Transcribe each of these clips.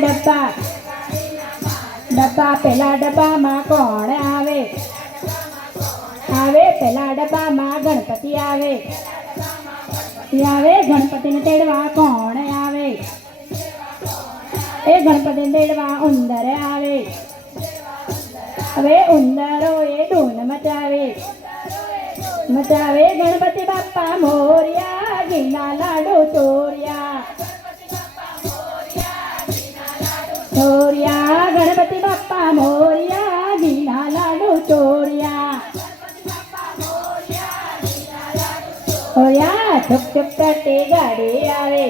डब्बा डब्बा पहला डब्बा माँ कौन आवे आवे पहला डब्बा माँ गणपति आवे आवे गणपति ने तेड़वा कौन आवे ए गणपति ने तेड़वा उंदर आवे अवे उंदरो ये धून मचावे मचावे गणपति बाप्पा मोरिया गीना लाडू चोरिया चोरिया गणपति बाप्पा मोरिया गीना लाडू चोरिया ओया छुप छुप करते गाड़ी आवे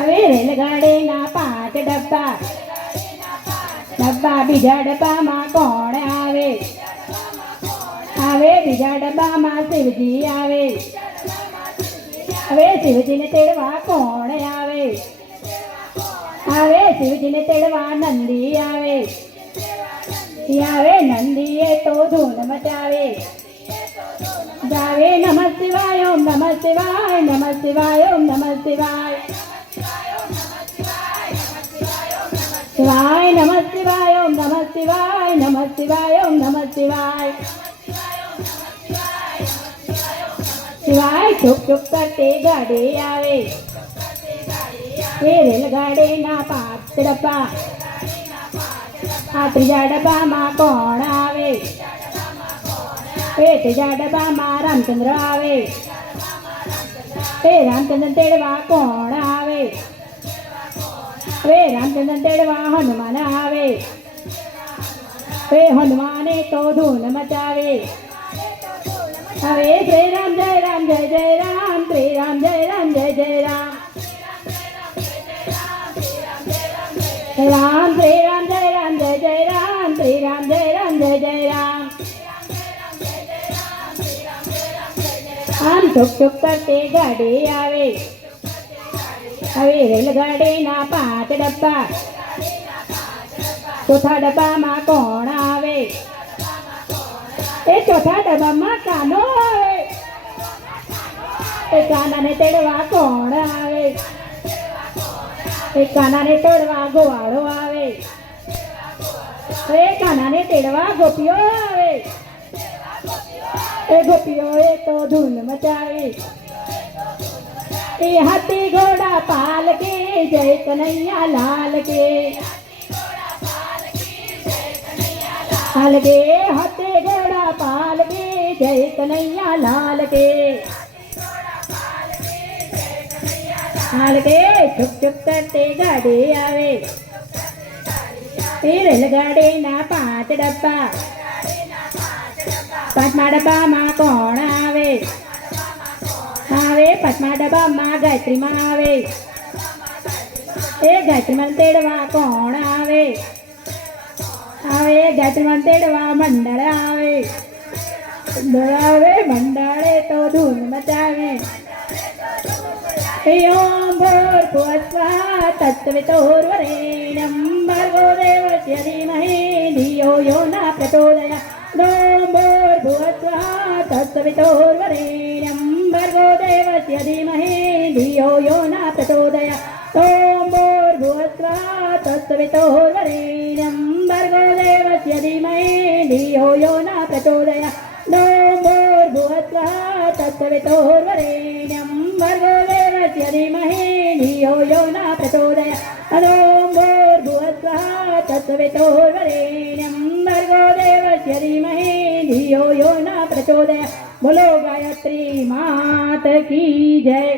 अवे रेलगाड़ी ना 5 डब्बा डब्बा बीजा डब्बा माँ कौन आवे आवे बीजा डब्बा माँ शिवजी आवे अवे शिवजी ने तेड़वा कौन आवे आवे शिवजी ने तेड़वा नंदी आवे आवे नंदी ये तो धून मचावे जावे नमः शिवाय ओम नमः शिवाय नमः शिवाय ओम नमः शिवाय शिवाय नमः शिवाय ओम नमः शिवाय नमः शिवाय ओम नमः शिवाय शिवाय चुप चुप करते गाड़ी आवे ये रेलगाड़ी ना 5 डब्बा आ तीजा डब्बा माँ कौन आवे ए तीजा डब्बा माँ रामचंद्र आवे ए रामचंद्र तेड़वा कौन आवे वे रामचंद्र तेड़वा हनुमान आवे वे हनुमाने तो धून मचावे अवे जय राम जय राम जय जय राम श्री राम जय राम जय जय राम राम श्री राम जय राम जय जय राम श्री राम जय राम जय जय राम आम चुप चुप करते गाड़ी आवे अवे रेलगाड़ी ना 5 डब्बा चौथा डब्बा माँ कौन आवे ए चौथा डब्बा माँ कानो आवे ए काना ने तेड़वा कौन आवे ए काना ने तेड़वा गोवाड़ो आवे ए काना ने तेड़वा गोपियो आवे ए गोपियो ए तो धूल मचावे ए हाथी घोड़ा पाल के जय कन्हैया लाल के पाल के हाथी घोड़ा पाल के जय कन्हैया लाल के पाल के छुप छुप करते गाड़ी आवे रेलगाड़ी ना 5 डब्बा 5मा डब्बा माँ कौन आवे आवे 5मा डब्बा माँ गायत्री माँ आवे ए गायत्री माँ तेड़वा कौन आवे आवे गायत्री माँ तेड़वा मंडल आवे मंडले तो धूम मचावे ओम भूर्भुवः स्वः तत्सवितुर्वरेण्यं भर्गो देवस्य धीमहि धियो यो न प्रचोदयात् ओम भूर्भुवः स्वः तत्सवितुर्वरेण्यं भर्गो देवस्य धीमहि धियो यो न प्रचोदयात् ओम भूर्भुवः स्वः तत्सवितुर्वरेण्यं भर्गो देवस्य धीमहि धियो यो न प्रचोदयात् ओम भूर्भुवः स्वः तत्सवितुर्वरेण्यं भर्गो देवस्य धीमहि धियो यो न प्रचोदयात् ओम भूर्भुवः स्वः तत्सवितुर्वरेण्यं भर्गो देवस्य धीमहि धियो यो न प्रचोदयात्। बोलो गायत्री मात की जय।